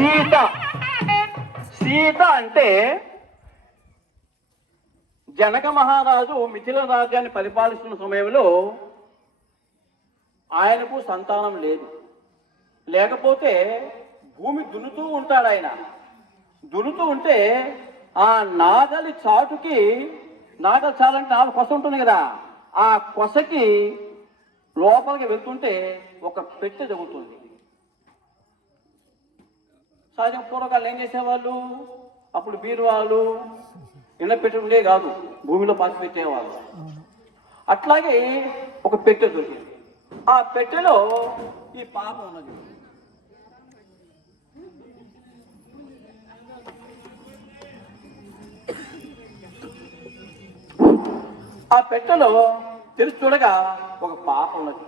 సీత సీత అంటే జనక మహారాజు మిథిల రాజ్యాన్ని పరిపాలిస్తున్న సమయంలో ఆయనకు సంతానం లేదు. లేకపోతే భూమి దున్నుతూ ఉంటాడు. ఆయన దున్నుతూ ఉంటే ఆ నాగలి చాటుకి, నాగలి చాలంటే నాలుగు కొస ఉంటుంది కదా, ఆ కొసకి లోపలికి వెళ్తుంటే ఒక పెట్టె తగులుతుంది. సహజంగా పూర్వకాలు ఏం చేసేవాళ్ళు, అప్పుడు బీరువాళ్ళు ఇళ్ళ పెట్టుకుంటే కాదు, భూమిలో పాతి పెట్టేవాళ్ళు. అట్లాగే ఒక పెట్టె దొరికింది. ఆ పెట్టెలో ఈ పాప ఉన్నది. ఆ పెట్టెలో తెరిచి చూడగా ఒక పాప ఉన్నది.